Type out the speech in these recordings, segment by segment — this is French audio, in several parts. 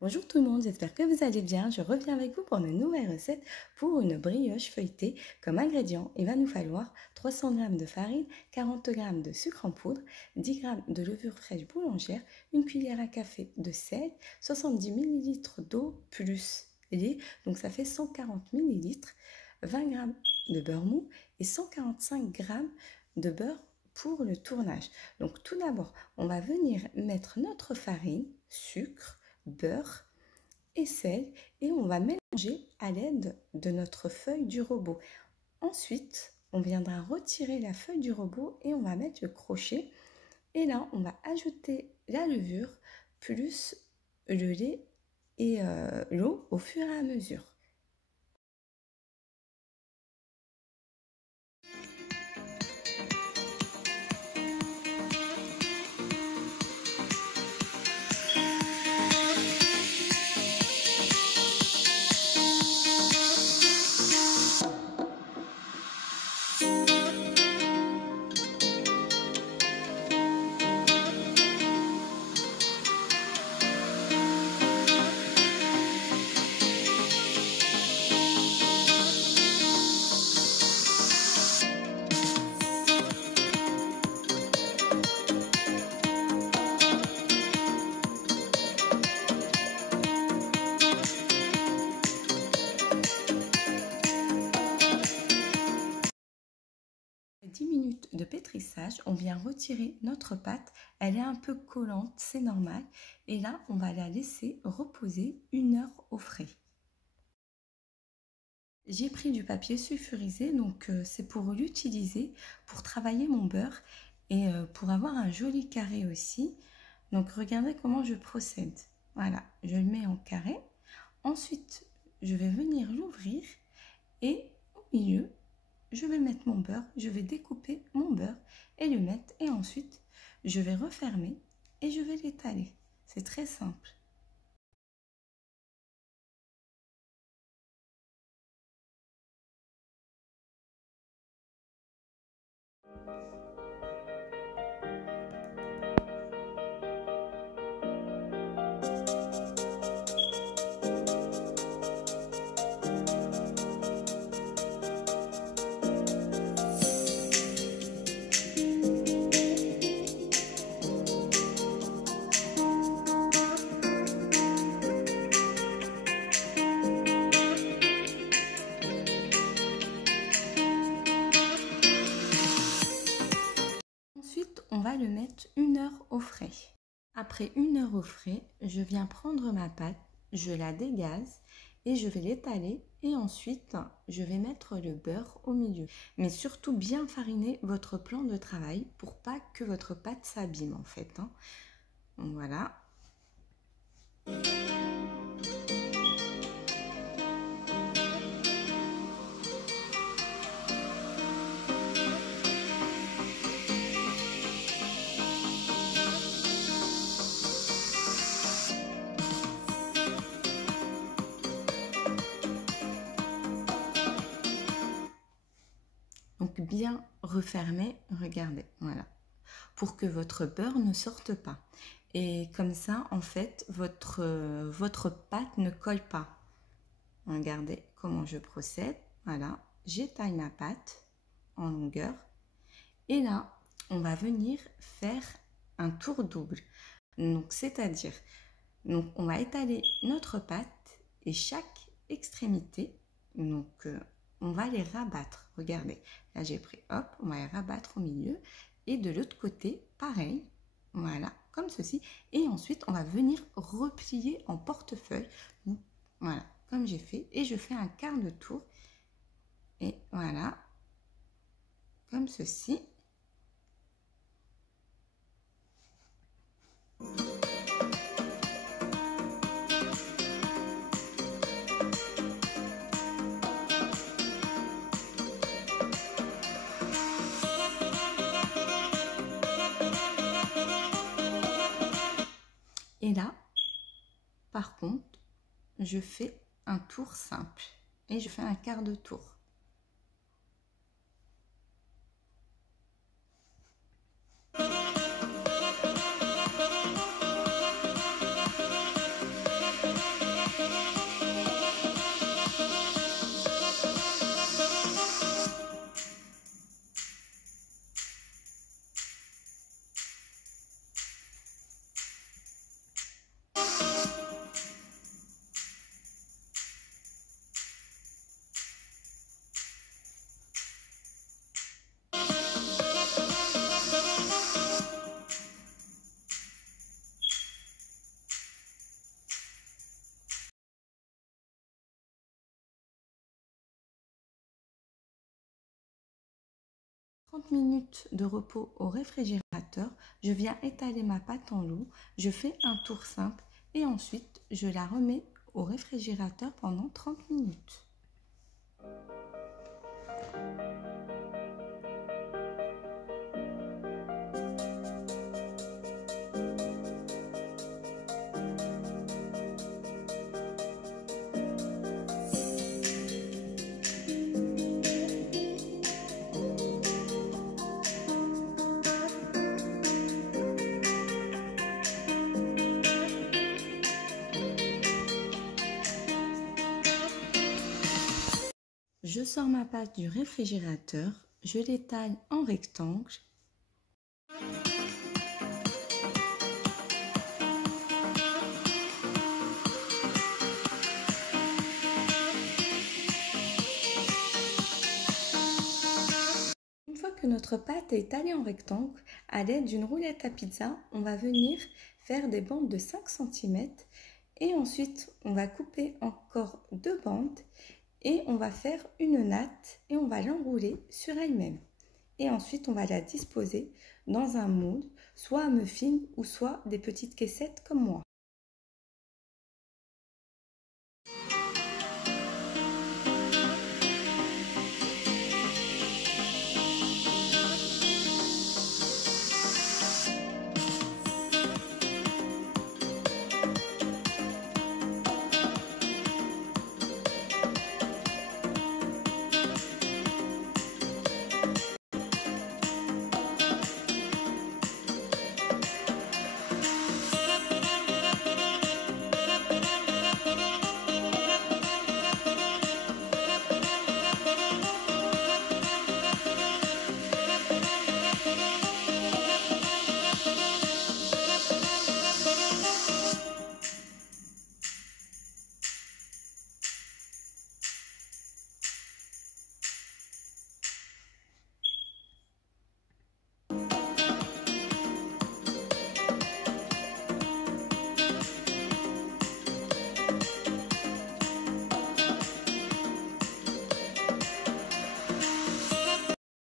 Bonjour tout le monde, j'espère que vous allez bien. Je reviens avec vous pour une nouvelle recette pour une brioche feuilletée. Comme ingrédient, il va nous falloir 300 g de farine, 40 g de sucre en poudre, 10 g de levure fraîche boulangère, une cuillère à café de sel, 70 ml d'eau plus lait, donc ça fait 140 ml, 20 g de beurre mou et 145 g de beurre pour le tournage. Donc tout d'abord, on va venir mettre notre farine, sucre, beurre et sel et on va mélanger à l'aide de notre feuille du robot. Ensuite, on viendra retirer la feuille du robot et on va mettre le crochet et là, on va ajouter la levure plus le lait et l'eau au fur et à mesure. Après 10 minutes de pétrissage, on vient retirer notre pâte. Elle est un peu collante, c'est normal. Et là, on va la laisser reposer 1 heure au frais. J'ai pris du papier sulfurisé, donc c'est pour l'utiliser, pour travailler mon beurre et pour avoir un joli carré aussi. Donc regardez comment je procède. Voilà, je le mets en carré. Ensuite, je vais venir l'ouvrir et au milieu, je vais mettre mon beurre, je vais découper mon beurre et le mettre. Et ensuite, je vais refermer et je vais l'étaler. C'est très simple. Ensuite, on va le mettre 1 heure au frais. Après 1 heure au frais, je viens prendre ma pâte, je la dégaze et je vais l'étaler et ensuite je vais mettre le beurre au milieu. Mais surtout bien fariner votre plan de travail pour pas que votre pâte s'abîme en fait. Donc voilà. Donc bien refermer, regardez, voilà, pour que votre beurre ne sorte pas. Et comme ça, en fait, votre pâte ne colle pas. Regardez comment je procède. Voilà, j'étale ma pâte en longueur. Et là, on va venir faire un tour double. Donc, c'est-à-dire, on va étaler notre pâte et chaque extrémité, donc on va les rabattre. Regardez, là j'ai pris, hop, on va les rabattre au milieu. Et de l'autre côté, pareil, voilà, comme ceci. Et ensuite, on va venir replier en portefeuille. Voilà, comme j'ai fait. Et je fais un quart de tour. Et voilà, comme ceci. Et là, par contre, je fais un tour simple et je fais un quart de tour. 30 minutes de repos au réfrigérateur, je viens étaler ma pâte en l'eau, je fais un tour simple et ensuite je la remets au réfrigérateur pendant 30 minutes. Je sors ma pâte du réfrigérateur, je l'étale en rectangle. Une fois que notre pâte est étalée en rectangle, à l'aide d'une roulette à pizza, on va venir faire des bandes de 5 cm et ensuite on va couper encore 2 bandes et on va faire une natte et on va l'enrouler sur elle-même. Et ensuite on va la disposer dans un moule, soit à muffin ou soit des petites caissettes comme moi.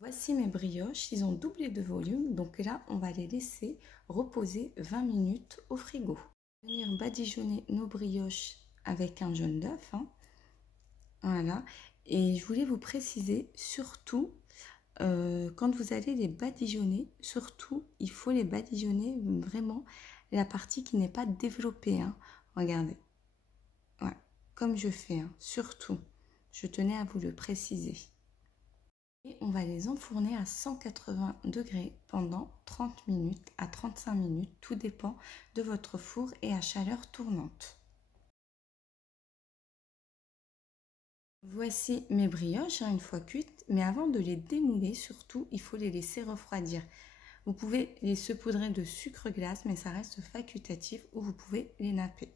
Voici mes brioches, ils ont doublé de volume, donc là on va les laisser reposer 20 minutes au frigo. On va venir badigeonner nos brioches avec un jaune d'œuf, hein. Voilà, et je voulais vous préciser surtout quand vous allez les badigeonner, surtout il faut les badigeonner vraiment la partie qui n'est pas développée, hein. Regardez, ouais, comme je fais, hein. Surtout, je tenais à vous le préciser. Et on va les enfourner à 180 degrés pendant 30 minutes à 35 minutes, tout dépend de votre four et à chaleur tournante. Voici mes brioches, hein, une fois cuites, mais avant de les démouler, surtout, il faut les laisser refroidir. Vous pouvez les saupoudrer de sucre glace, mais ça reste facultatif, ou vous pouvez les napper.